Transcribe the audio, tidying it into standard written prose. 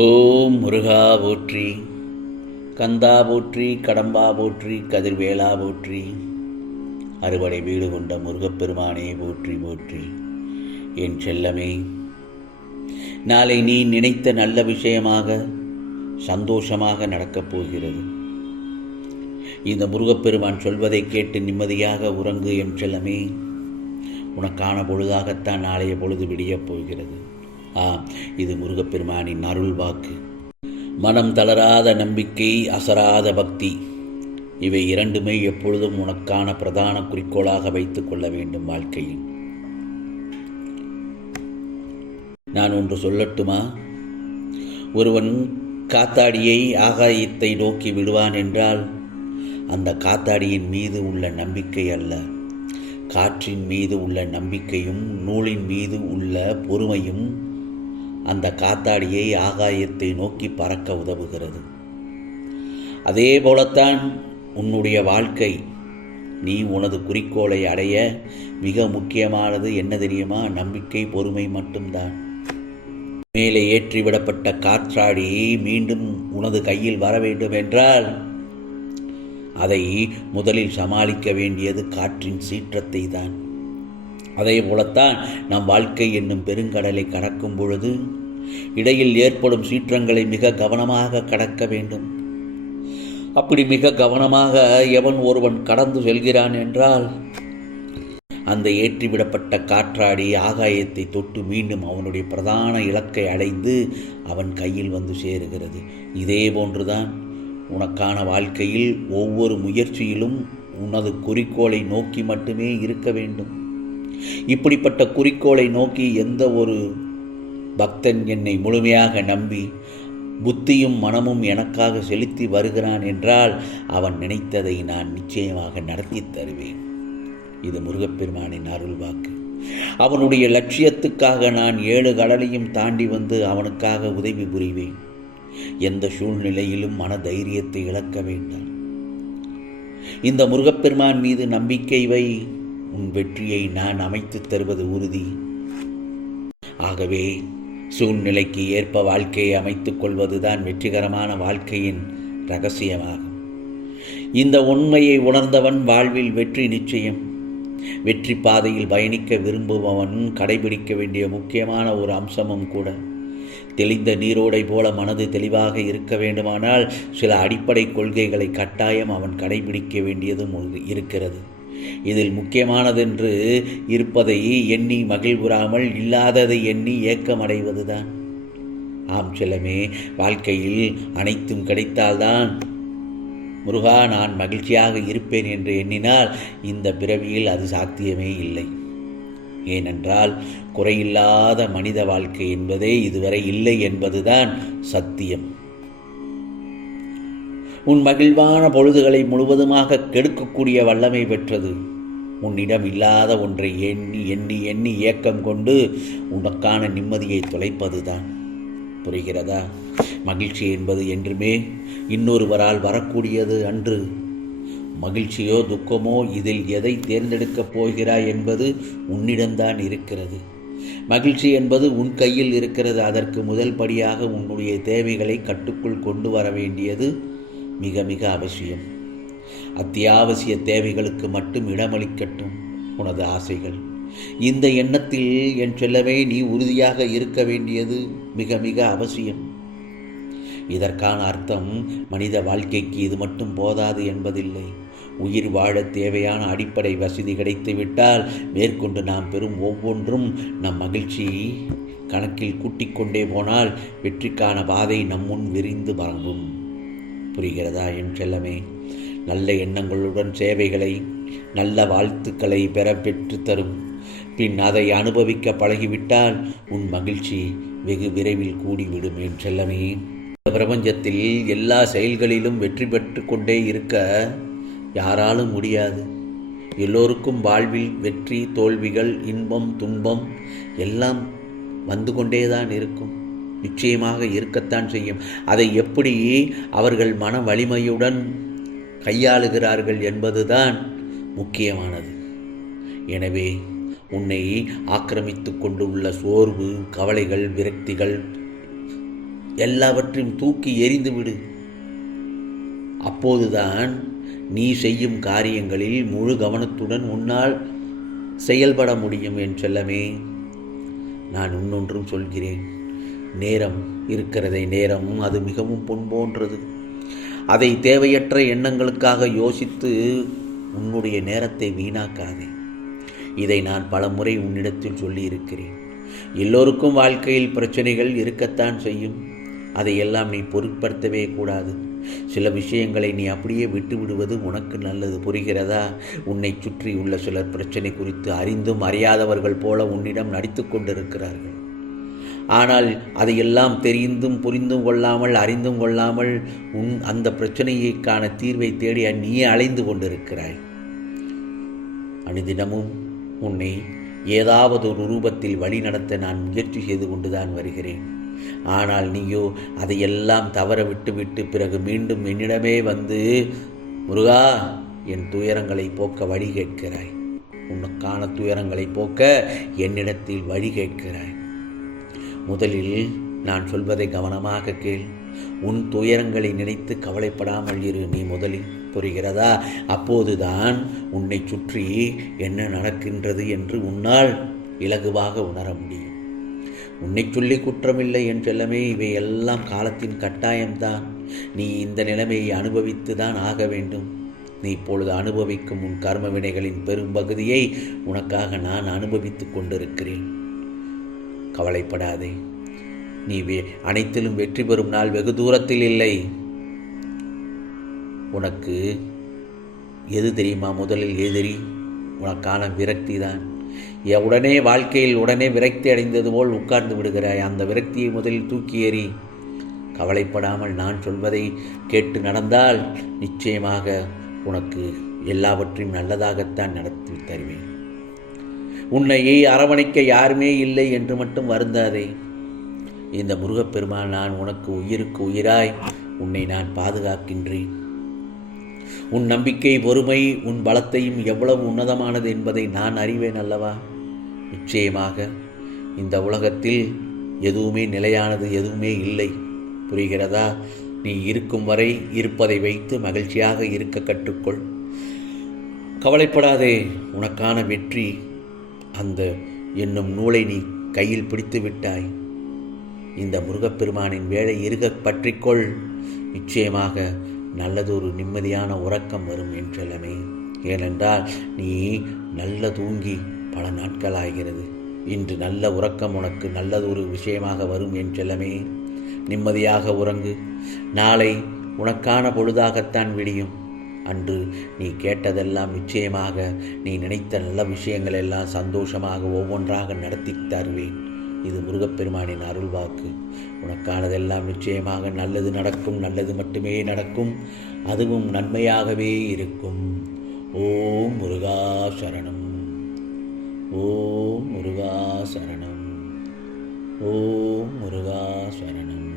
ஓம் முருகா போற்றி, கந்தா போற்றி, கடம்பா போற்றி, கதிர்வேலா போற்றி, அறுவடை வீடு கொண்ட முருகப்பெருமானே போற்றி போற்றி. என் செல்லமே, நாளை நீ நினைத்த நல்ல விஷயமாக சந்தோஷமாக நடக்கப் போகிறது. இந்த முருகப்பெருமான் சொல்வதை கேட்டு நிம்மதியாக உறங்கு என் செல்லமே. உனக்கான பொழுதாகத்தான் நாளைய பொழுது விடியப் போகிறது. இது முருகப்பெருமானின் அருள் வாக்கு. மனம் தளராத நம்பிக்கை, அசராத பக்தி, இவை இரண்டுமே எப்பொழுதும் உனக்கான பிரதான குறிக்கோளாக வைத்துக் கொள்ள வேண்டும் வாழ்க்கையில். நான் ஒன்று சொல்லட்டுமா? ஒருவன் காத்தாடியை ஆகாயத்தை நோக்கி விடுவான் என்றால் அந்த காத்தாடியின் மீது உள்ள நம்பிக்கை அல்ல, காற்றின் மீது உள்ள நம்பிக்கையும் நூலின் மீது உள்ள பொறுமையும் அந்த காத்தாடியை ஆகாயத்தை நோக்கி பறக்க உதவுகிறது. அதே போலத்தான் உன்னுடைய வாழ்க்கை. நீ உனது குறிக்கோளை அடைய மிக முக்கியமானது என்ன தெரியுமா? நம்பிக்கை, பொறுமை மட்டும்தான். மேலே ஏற்றிவிடப்பட்ட காற்றாடி மீண்டும் உனது கையில் வர வேண்டும் என்றால் அதை முதலில் சமாளிக்க வேண்டியது காற்றின் சீற்றத்தை தான். அதே போலத்தான் நம் வாழ்க்கை என்னும் பெருங்கடலை கடக்கும் பொழுது இடையில் ஏற்படும் சீற்றங்களை மிக கவனமாக கடக்க வேண்டும். அப்படி மிக கவனமாக எவன் ஒருவன் கடந்து செல்கிறான் என்றால் அந்த ஏற்றிவிடப்பட்ட காற்றாடி ஆகாயத்தை தொட்டு மீண்டும் அவனுடைய பிரதான இலக்கை அடைந்து அவன் கையில் வந்து சேருகிறது. இதே போன்றுதான் உனக்கான வாழ்க்கையில் ஒவ்வொரு முயற்சியிலும் உனது குறிக்கோளை நோக்கி மட்டுமே இருக்க வேண்டும். இப்படிப்பட்ட குறிக்கோளை நோக்கி எந்த ஒரு பக்தன் என்னை முழுமையாக நம்பி புத்தியும் மனமும் எனக்காக செலுத்தி வருகிறான் என்றால் அவன் நினைத்ததை நான் நிச்சயமாக நடத்தி தருவேன். இது முருகப்பெருமானின் அருள் வாக்கு. அவனுடைய லட்சியத்துக்காக நான் 7 கடலையும் தாண்டி வந்து அவனுக்காக உதவி புரிவேன். எந்த சூழ்நிலையிலும் மன தைரியத்தை இழக்க வேண்டாம். இந்த முருகப்பெருமான் மீது நம்பிக்கை வை. உன் வெற்றியை நான் அமைத்து தருவது உறுதி. ஆகவே சூழ்நிலைக்கு ஏற்ப வாழ்க்கையை அமைத்துக் கொள்வதுதான் வெற்றிகரமான வாழ்க்கையின் இரகசியமாகும். இந்த உண்மையை உணர்ந்தவன் வாழ்வில் வெற்றி நிச்சயம். வெற்றி பாதையில் பயணிக்க விரும்புபவன் கடைபிடிக்க வேண்டிய முக்கியமான ஒரு அம்சமும் கூட. தெளிந்த நீரோடை போல மனது தெளிவாக இருக்க வேண்டுமானால் சில அடிப்படை கொள்கைகளை கட்டாயம் அவன் கடைபிடிக்க வேண்டியதும் இருக்கிறது. இதில் முக்கியமானதென்று இருப்பதை எண்ணி மகிழ்வுறாமல் இல்லாததை எண்ணி ஏக்கமடைவதுதான். ஆம் செல்லமே, வாழ்க்கையில் அனைத்தும் கிடைத்தால்தான் முருகா நான் மகிழ்ச்சியாக இருப்பேன் என்று எண்ணினால் இந்த பிறவியில் அது சாத்தியமே இல்லை. ஏனென்றால் குறையில்லாத மனித வாழ்க்கை என்பதே இதுவரை இல்லை என்பதுதான் சத்தியம். உன் மகிழ்வான பொழுதுகளை முழுவதுமாக கெடுக்கக்கூடிய வல்லமை பெற்றது உன்னிடம் இல்லாத ஒன்றை எண்ணி எண்ணி எண்ணி ஏக்கம் கொண்டு உனக்கான நிம்மதியை தொலைப்பதுதான். புரிகிறதா? மகிழ்ச்சி என்பது என்றுமே இன்னொருவரால் வரக்கூடியது அன்று. மகிழ்ச்சியோ துக்கமோ இதில் எதை தேர்ந்தெடுக்கப் போகிறாய் என்பது உன்னிடம்தான் இருக்கிறது. மகிழ்ச்சி என்பது உன் கையில் இருக்கிறது. அதற்கு முதல் படியாக உன்னுடைய தேவைகளை கட்டுக்குள் கொண்டு வர வேண்டியது மிக மிக அவசியம். அத்தியாவசிய தேவைகளுக்கு மட்டும் இடமளிக்கட்டும் உனது ஆசைகள். இந்த எண்ணத்தில் என் செல்லவே நீ உறுதியாக இருக்க வேண்டியது மிக மிக அவசியம். இதற்கான அர்த்தம் மனித வாழ்க்கைக்கு இது மட்டும் போதாது என்பதில்லை. உயிர் வாழ தேவையான அடிப்படை வசதி கிடைத்துவிட்டால் மேற்கொண்டு நாம் பெறும் ஒவ்வொன்றும் நம் மகிழ்ச்சி கணக்கில் கூட்டிக் கொண்டே போனால் வெற்றிக்கான பாதை நம் முன் விரிந்து வழங்கும். புரிகிறதா என் செல்லமே? நல்ல எண்ணங்களுடன் சேவைகளை, நல்ல வாழ்த்துக்களை பெற பெற்று தரும். பின் அதை அனுபவிக்க பழகிவிட்டால் உன் மகிழ்ச்சி வெகு விரைவில் கூடிவிடும் என் செல்லமே. இந்த பிரபஞ்சத்தில் எல்லா செயல்களிலும் வெற்றி பெற்று கொண்டே இருக்க யாராலும் முடியாது. எல்லோருக்கும் வாழ்வில் வெற்றி, தோல்விகள், இன்பம், துன்பம் எல்லாம் வந்து கொண்டேதான் இருக்கும். நிச்சயமாக இருக்கத்தான் செய்யும். அதை எப்படி அவர்கள் மன வலிமையுடன் கையாளுகிறார்கள் என்பதுதான் முக்கியமானது. எனவே உன்னை ஆக்கிரமித்து கொண்டு உள்ள சோர்வு, கவலைகள், விரக்திகள் எல்லாவற்றையும் தூக்கி எறிந்துவிடு. அப்போதுதான் நீ செய்யும் காரியங்களில் முழு கவனத்துடன் உன்னால் செயல்பட முடியும். என் செல்லமே, நான் இன்னொன்றும் சொல்கிறேன். நேரம் இருக்கிறதே, நேரம் அது மிகவும் பொன் போன்றது. அதை தேவையற்ற எண்ணங்களுக்காக யோசித்து உன்னுடைய நேரத்தை வீணாக்காதே. இதை நான் பல முறை உன்னிடத்தில் சொல்லியிருக்கிறேன். எல்லோருக்கும் வாழ்க்கையில் பிரச்சனைகள் இருக்கத்தான் செய்யும். அதையெல்லாம் நீ பொருட்படுத்தவே கூடாது. சில விஷயங்களை நீ அப்படியே விட்டு விடுவது உனக்கு நல்லது. புரிகிறதா? உன்னை சுற்றி உள்ள சிலர் பிரச்சனை குறித்து அறிந்தும் அறியாதவர்கள் போல உன்னிடம் நடித்து கொண்டிருக்கிறார்கள். ஆனால் அதையெல்லாம் தெரிந்தும் புரிந்தும் கொள்ளாமல் அறிந்தும் கொள்ளாமல் அந்த பிரச்சனைக்கான தீர்வை தேடி நீ அலைந்து கொண்டிருக்கிறாய். அனுதினமும் உன்னை ஏதாவது ஒரு ரூபத்தில் வழி நடத்த நான் முயற்சி செய்து கொண்டுதான் வருகிறேன். ஆனால் நீயோ அதையெல்லாம் தவற விட்டுவிட்டு பிறகு மீண்டும் என்னிடமே வந்து, முருகா, என் துயரங்களை போக்க வழி கேட்கிறாய். உனக்கான துயரங்களை போக்க என்னிடத்தில் வழி கேட்கிறாய். முதலில் நான் சொல்வதை கவனமாக கேள். உன் துயரங்களை நினைத்து கவலைப்படாமல் இரு நீ முதலில். புரிகிறதா? அப்போதுதான் உன்னை சுற்றி என்ன நடக்கின்றது என்று உன்னால் இலகுவாக உணர முடியும். உன்னை சொல்லி குற்றமில்லை என் செல்லமே. இவை எல்லாம் காலத்தின் கட்டாயம்தான். நீ இந்த நிலைமையை அனுபவித்து தான் ஆக வேண்டும். நீ இப்பொழுது அனுபவிக்கும் உன் கர்ம வினைகளின் பெரும்பகுதியை உனக்காக நான் அனுபவித்து கொண்டிருக்கிறேன். கவலைப்படாதே. நீ அனைத்திலும் வெற்றி பெறும் நாள் வெகு தூரத்தில் இல்லை. உனக்கு எது தெரியுமா? முதலில் எதிரி உனக்கான விரக்தி தான். உடனே வாழ்க்கையில் உடனே விரக்தி அடைந்தது போல் உட்கார்ந்து விடுகிறாய். அந்த விரக்தியை முதலில் தூக்கி எறி. கவலைப்படாமல் நான் சொல்வதை கேட்டு நடந்தால் நிச்சயமாக உனக்கு எல்லாவற்றையும் நல்லதாகத்தான் நடத்தி தருவேன். உன்னையை அரவணைக்க யாருமே இல்லை என்று மட்டும் வருந்தாதே. இந்த முருகப்பெருமான் நான் உனக்கு உயிருக்கு உயிராய் உன்னை நான் பாதுகாக்கின்றேன். உன் நம்பிக்கை, பொறுமை, உன் பலத்தையும் எவ்வளவு உன்னதமானது என்பதை நான் அறிவேன் அல்லவா? நிச்சயமாக இந்த உலகத்தில் எதுவுமே நிலையானது, எதுவுமே இல்லை. புரிகிறதா? நீ இருக்கும் வரை இருப்பதை வைத்து மகிழ்ச்சியாக இருக்க கற்றுக்கொள். கவலைப்படாதே. உனக்கான வெற்றி அந்த என்னும் நூலை நீ கையில் பிடித்து விட்டாய். இந்த முருகப்பெருமானின் வேலை இருக பற்றிக்கொள். நிச்சயமாக நல்லதொரு நிம்மதியான உறக்கம் வரும் என் செல்லமே. ஏனென்றால் நீ நல்ல தூங்கி பல நாட்கள் ஆகிறது. இன்று நல்ல உறக்கம் உனக்கு நல்லதொரு விஷயமாக வரும் என் செல்லமே. நிம்மதியாக உறங்கு. நாளை உனக்கான பொழுதாகத்தான் விடியும். அன்று நீ கேட்டதெல்லாம் நிச்சயமாக நீ நினைத்த நல்ல விஷயங்கள் எல்லாம் சந்தோஷமாக ஒவ்வொன்றாக நடத்தி தருவேன். இது முருகப்பெருமானின் அருள்வாக்கு. உனக்கானதெல்லாம் நிச்சயமாக நல்லது நடக்கும். நல்லது மட்டுமே நடக்கும். அதுவும் நன்மையாகவே இருக்கும். ஓம் முருகா சரணம். ஓம் முருகா சரணம். ஓம் முருகா சரணம்.